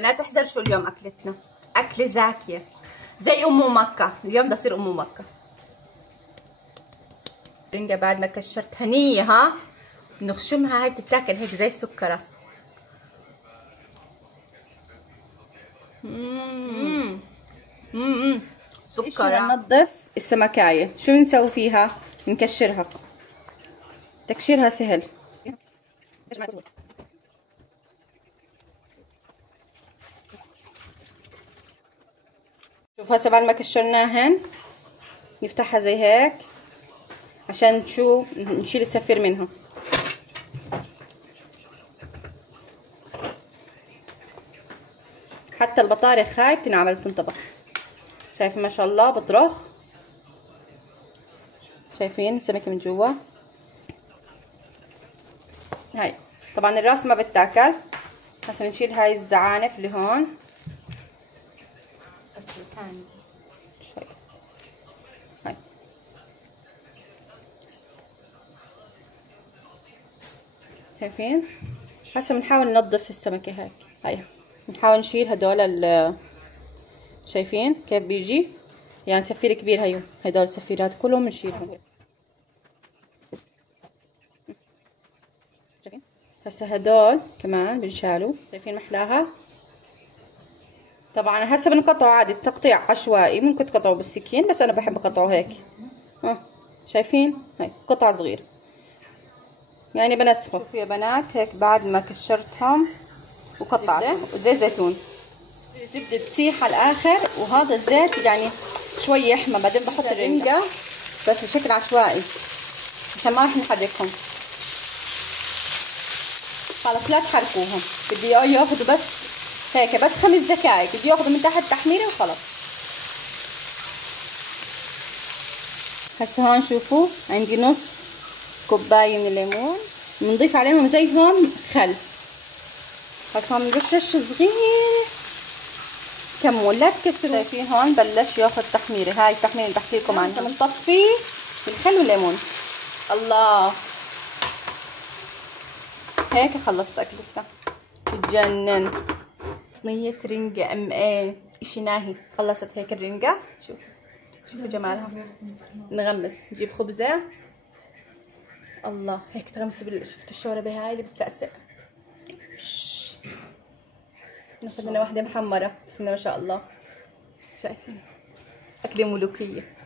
بنات احذر شو اليوم اكلتنا، اكله زاكيه زي ام مكه. اليوم بدها تصير ام مكه. رنجة بعد ما كشرت هنيه، ها بنخشمها. هاي بتتاكل هيك زي السكره. سكره. ننظف السمكايه. شو بنسوي فيها؟ نكشرها. تكشيرها سهل. شوف هسه بعد ما كشرناهن نفتحها زي هيك عشان نشيل السفير منها. حتى البطارخ هاي بتنعمل بتنطبخ. شايفين ما شاء الله بطرخ. شايفين السمكة من جوا. هاي طبعا الراس ما بتاكل. هسه نشيل هاي الزعانف اللي هون. بس ثاني شوي. هاي شايفين. هسه بنحاول ننظف السمكة هاي. هاي بنحاول نشيل هدول شايفين كيف بيجي؟ يعني سفير كبير. هيو هدول السفيرات كلهم بنشيلهم. شايفين؟ هسه هدول كمان بنشالوا. شايفين محلاها؟ طبعا هسه بنقطعه عادي، تقطيع عشوائي. ممكن تقطعه بالسكين بس انا بحب اقطعه هيك. شايفين؟ هاي قطع صغير يعني بنسخه. شوفوا يا بنات هيك بعد ما كشرتهم وقطعتهم. وزيت زيتون. الزبدة تسيح على الاخر وهذا الزيت يعني شوي يحمى. بعدين بحط الرنجة بس بشكل عشوائي عشان ما رح نحركهم. خلص لا تحركوهم. بدي ياخذوا بس هيك بس 5 دقائق. بدي ياخذوا من تحت تحميره وخلص. هسه هون شوفوا عندي نص كوباية من الليمون. بنضيف عليهم زي هون خل. هسه هون بنرشش صغير كمون. لا تكثروا. شايفين هون بلش ياخذ تحميره. هاي التحميره اللي بحكي لكم عنها. بنطفيه بالخل والليمون. الله هيك خلصت اكلتنا. بتجنن. صينية رنجة ام ايه اشي ناهي. خلصت هيك الرنجة. شوفوا جمالها. نغمس. نجيب خبزة. الله هيك تغمسوا شفتوا الشوربة هاي اللي بتسقسق. ناخذ لنا واحدة محمرة. بسم الله ما شاء الله. شايفين أكلة ملوكية.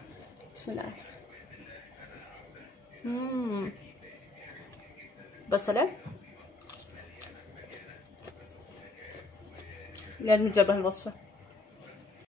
بسم الله. بصلة. لازم نجرب الوصفة.